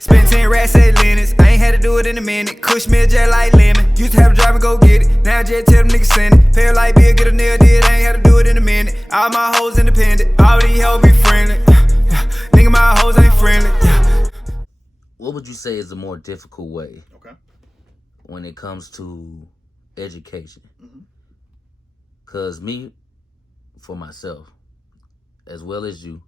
Spent 10 racks at Lennox, I ain't had to do it in a minute. Kush me a jet like lemon, used to have a driver go get it. Now just tell them niggas send it. Pay a light bill, get a nail did, I ain't had to do it in a minute. All my hoes independent, all these hoes be friendly. Nigga, my hoes ain't friendly. What would you say is the more difficult way Okay. when it comes to education? Mhm. Because me, for myself, as well as you,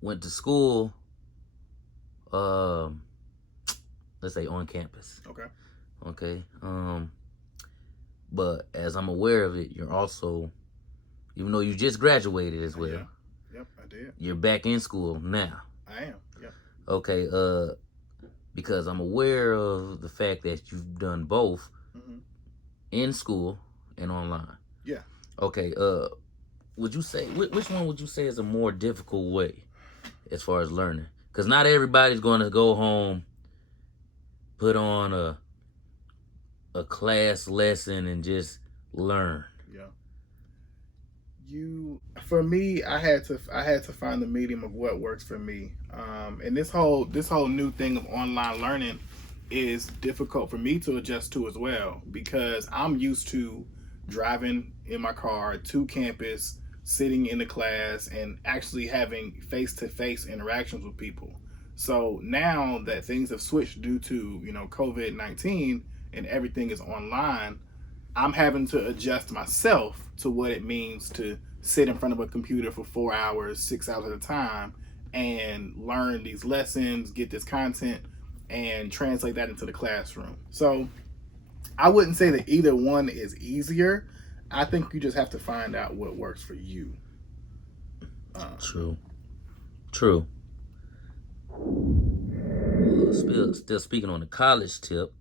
went to school, let's say on campus. Okay. But as I'm aware of it, you're also, even though you just graduated as well, Yeah. Yep, I did. you're back in school now. I am. Yep. Okay, because I'm aware of the fact that you've done both Mhm. in school and online. Yeah. Okay, would you say, which one would you say is a more difficult way as far as learning? Because not everybody's going to go home, put on a class lesson and just learn. Yeah. For me, I had to find the medium of what works for me. And this whole new thing of online learning is difficult for me to adjust to as well, because I'm used to driving in my car to campus, sitting in the class, and actually having face-to-face interactions with people. So now that things have switched due to, COVID-19 and everything is online, I'm having to adjust myself to what it means to sit in front of a computer for 4 hours, 6 hours at a time, and learn these lessons, get this content, and translate that into the classroom. So I wouldn't say that either one is easier. I think you just have to find out what works for you. True. Still speaking on the college tip.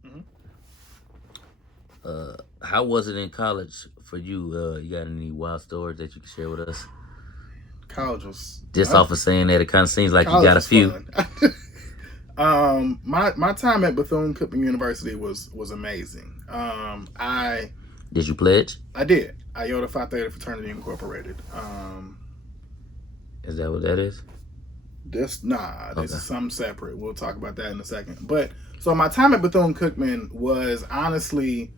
How was it in college for you? You got any wild stories that you can share with us? College was just off of saying that, it kind of seems like you got a few. My time at Bethune-Cookman University was amazing. Did you pledge? I did. Iota Phi Theta Fraternity Incorporated. Is that what that is? This is something separate. We'll talk about that in a second. But so my time at Bethune-Cookman was honestly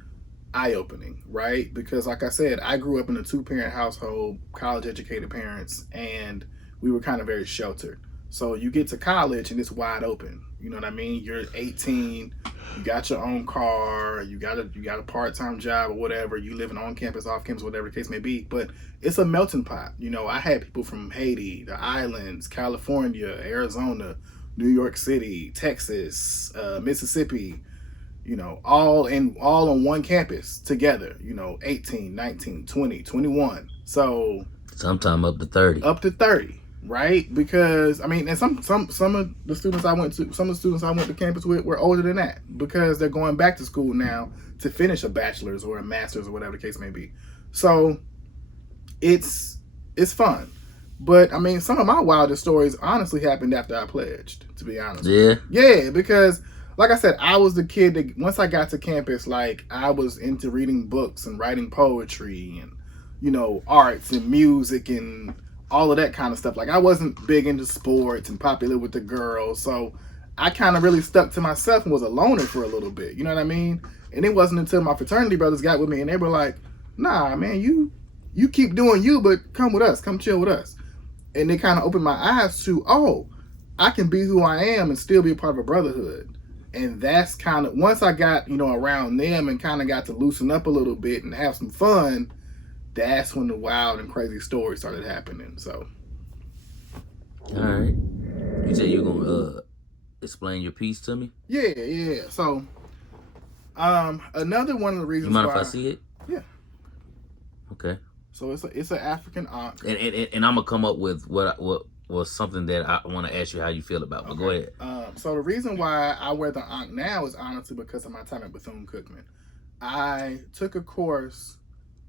eye-opening, right? Because like I said, I grew up in a 2-parent household, college-educated parents, and we were kind of very sheltered. So you get to college and it's wide open. You know what I mean? You're 18, you got your own car, you got a part-time job or whatever, you living on campus, off campus, whatever the case may be. But it's a melting pot. I had people from Haiti, the islands, California, Arizona, New York City, Texas, Mississippi, all on one campus together, 18, 19, 20, 21. So sometime up to 30. Right? Because and some of the students I went to campus with were older than that, because they're going back to school now to finish a bachelor's or a master's or whatever the case may be. So it's fun. But some of my wildest stories honestly happened after I pledged, to be honest. Yeah, because like I said, I was the kid that once I got to campus, like I was into reading books and writing poetry and arts and music and all of that kind of stuff. Like I wasn't big into sports and popular with the girls, so I kind of really stuck to myself and was a loner for a little bit. You know what I mean? And it wasn't until my fraternity brothers got with me and they were like, "Nah, man, you keep doing you, but come with us, come chill with us." And they kind of opened my eyes to, oh, I can be who I am and still be a part of a brotherhood. And that's kind of, once I got around them and kind of got to loosen up a little bit and have some fun, that's when the wild and crazy stories started happening. So, all right, you said you're gonna explain your piece to me. Yeah. So, another one of the reasons. You mind if I see it? Yeah. Okay. So it's an African ankh, and I'm gonna come up with what was something that I want to ask you how you feel about. But go ahead. So the reason why I wear the ankh now is honestly because of my time at Bethune-Cookman. I took a course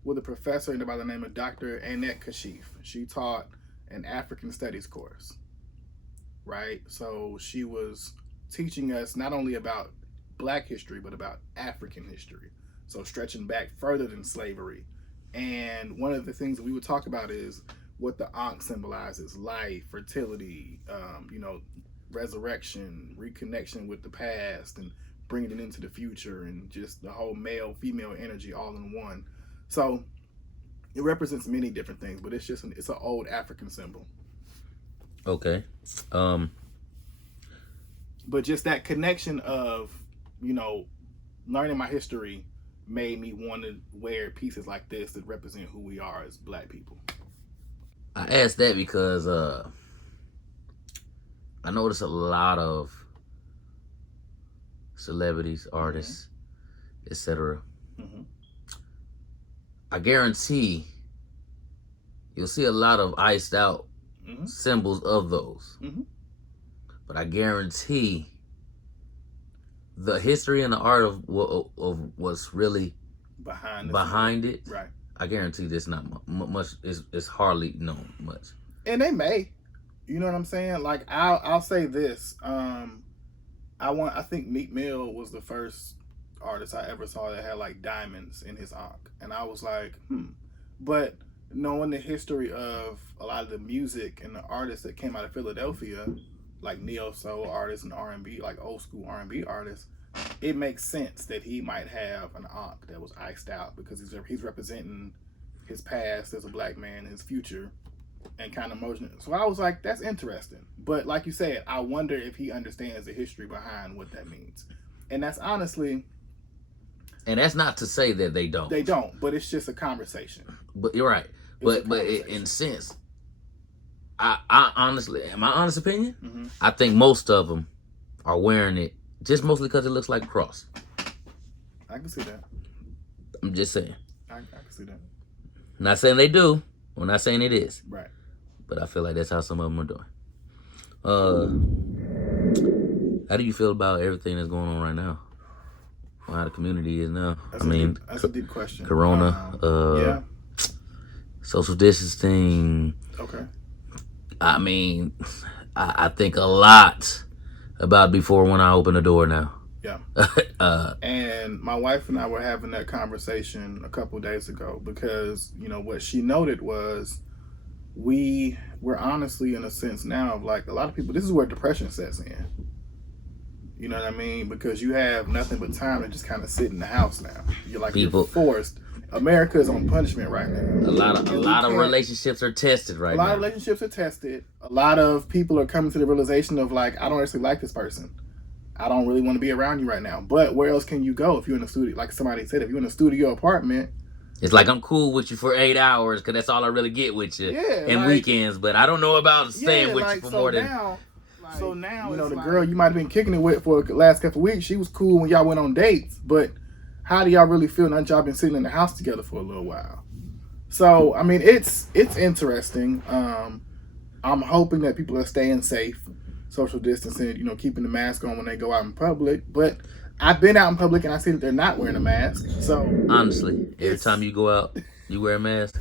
with a professor by the name of Dr. Annette Kashif. She taught an African studies course, right? So she was teaching us not only about Black history, but about African history. So stretching back further than slavery. And one of the things that we would talk about is what the ankh symbolizes: life, fertility, resurrection, reconnection with the past, and bringing it into the future, and just the whole male female energy all in one. So it represents many different things, but it's an old African symbol. Okay. But just that connection of, learning my history made me want to wear pieces like this that represent who we are as Black people. I asked that because I noticed a lot of celebrities, artists, etc. Mm-hmm. I guarantee you'll see a lot of iced out symbols of those. Mm-hmm. But I guarantee the history and the art of what's really behind it. Right. I guarantee there's not much. It's hardly known much. And they may, you know what I'm saying? Like I'll say this. I think Meek Mill was the first artist I ever saw that had like diamonds in his ankh, and I was like, But knowing the history of a lot of the music and the artists that came out of Philadelphia, like neo soul artists and R&B, like old school R&B artists, it makes sense that he might have an ankh that was iced out because he's representing his past as a Black man, his future, and kind of motion. So I was like, that's interesting. But like you said, I wonder if he understands the history behind what that means. And that's honestly... And that's not to say that they don't. They don't, but it's just a conversation. But you're right. But in a sense, I honestly, in my honest opinion, I think most of them are wearing it just mostly because it looks like a cross. I can see that. I'm just saying. I can see that. Not saying they do. We're not saying it is. Right. But I feel like that's how some of them are doing. How do you feel about everything that's going on right now? How the community is now? That's a deep question. Corona. Yeah. Social distancing. Okay. I think a lot about before when I open the door now. Yeah. And my wife and I were having that conversation a couple of days ago because, what she noted was we're honestly in a sense now of like a lot of people, this is where depression sets in. You know what I mean? Because you have nothing but time to just kind of sit in the house now. You're forced. America is on punishment right now. A lot of relationships are tested right now. A lot of relationships are tested. A lot of people are coming to the realization of like, I don't actually like this person. I don't really want to be around you right now. But where else can you go if you're in a studio? Like somebody said, if you're in a studio apartment. It's like I'm cool with you for 8 hours because that's all I really get with you. Yeah. And weekends. But I don't know about staying with you for more than... So now, the girl you might have been kicking it with for the last couple of weeks, she was cool when y'all went on dates. But how do y'all really feel now that y'all been sitting in the house together for a little while? So, it's interesting. I'm hoping that people are staying safe, social distancing, keeping the mask on when they go out in public. But I've been out in public and I see that they're not wearing a mask. So honestly, every time you go out, you wear a mask.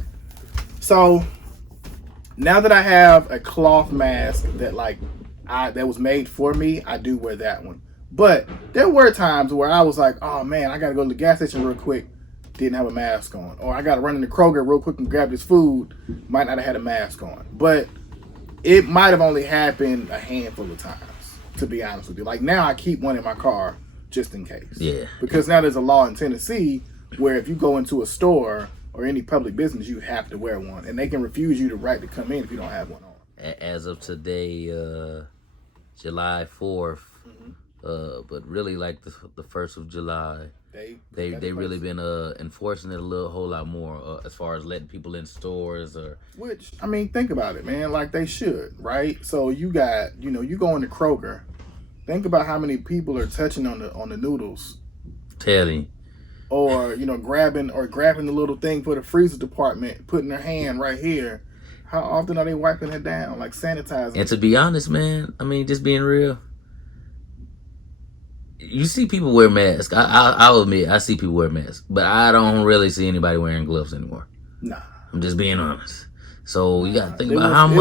So now that I have a cloth mask that that was made for me, I do wear that one. But there were times where I was like, oh man, I gotta go to the gas station real quick, didn't have a mask on. Or I gotta run into Kroger real quick and grab this food, might not have had a mask on. But it might have only happened a handful of times, to be honest with you. Like now I keep one in my car just in case. Yeah. Because now there's a law in Tennessee where if you go into a store or any public business, you have to wear one. And they can refuse you the right to come in if you don't have one on. As of today, July 4th, but really like the 1st of July, they really been enforcing it a whole lot more as far as letting people in stores or. Which think about it, man. Like they should, right? So you got you go into Kroger, think about how many people are touching on the noodles. Telling. Or grabbing the little thing for the freezer department, putting their hand right here. How often are they wiping it down, like sanitizing? And to be honest, man, just being real, you see people wear masks. I'll admit, I see people wear masks, but I don't really see anybody wearing gloves anymore. Nah. I'm just being honest. So you got to think about how much.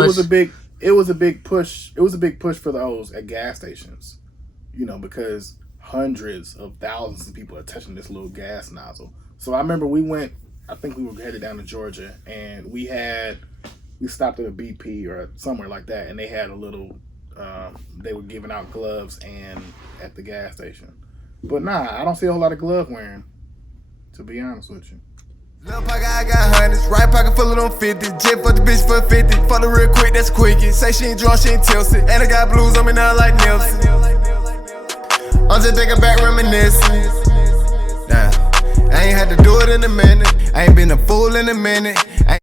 It was a big push. It was a big push for those at gas stations, because hundreds of thousands of people are touching this little gas nozzle. So I remember I think we were headed down to Georgia, and we stopped at a BP or somewhere like that, and they had a little they were giving out gloves and at the gas station. But nah, I don't see a whole lot of glove wearing, to be honest with you. Left pocket, I got hundreds. Right pocket full of them 50. Jet for the bitch for 50. Fuck her real quick, that's quickie. Say she ain't drunk, she ain't tilted. And I got blues on me now like Nelson. I'm just thinking back reminiscing. Nah, I ain't had to do it in a minute. I ain't been a fool in a minute.